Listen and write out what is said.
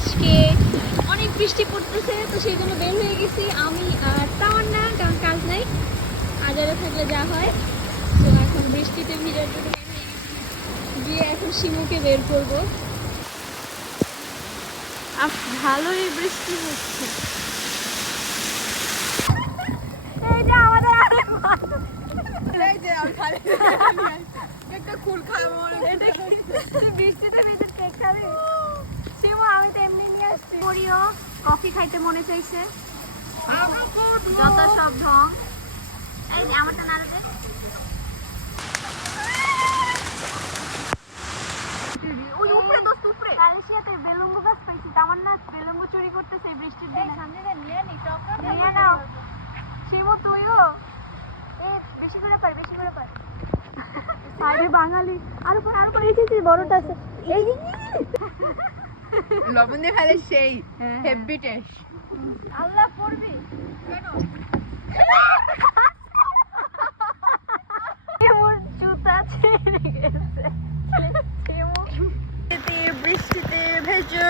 আজকে অনেক বৃষ্টি পড়তেছে, তো সেই জন্য বের হয়ে গেছি আমি আর তামান্না, কারণ কাজ নাই, আজারে থাকলে যা হয়। তো এখন বৃষ্টিতে ভিড়ার জন্য বের হয়ে গেছি, গিয়ে এখন শিমুকে বের করবো। ভালোই বৃষ্টি হচ্ছে। এই যে আমাদের আরেক মানুষ। এই যে আমি খালি একটা কুল খাবো, বৃষ্টিতে ভিজে কেক খাবি? শিমু আমি তো এমনি নিয়ে আসছি। মরিও কফি খাইতে মনে চাইছে, যত সব ঢং। এই যে আমারটা নাড়া দে। ওই উপরে দোস্ত উপরে। কালেশিয়াতে বেলুঙ্গু গাছ পাইছি, তামান্না বেলুঙ্গু চুরি করতেছে বৃষ্টির দিনে। এই সামনে নিয়ে নি টপটা নিয়ে নাও। শিমু তুইও এই বেশি করে পার, বেশি করে পার। আরে বাঙালি, আর উপর এই যে বড়টা আছে, এই লবণ দিয়ে খাইলে সেই হেভি টেস্ট। আল্লাহ পড়বি কেন? শিমুর জুতা ছিঁড়ে গেছে। শিমু বৃষ্টিতে ভেজা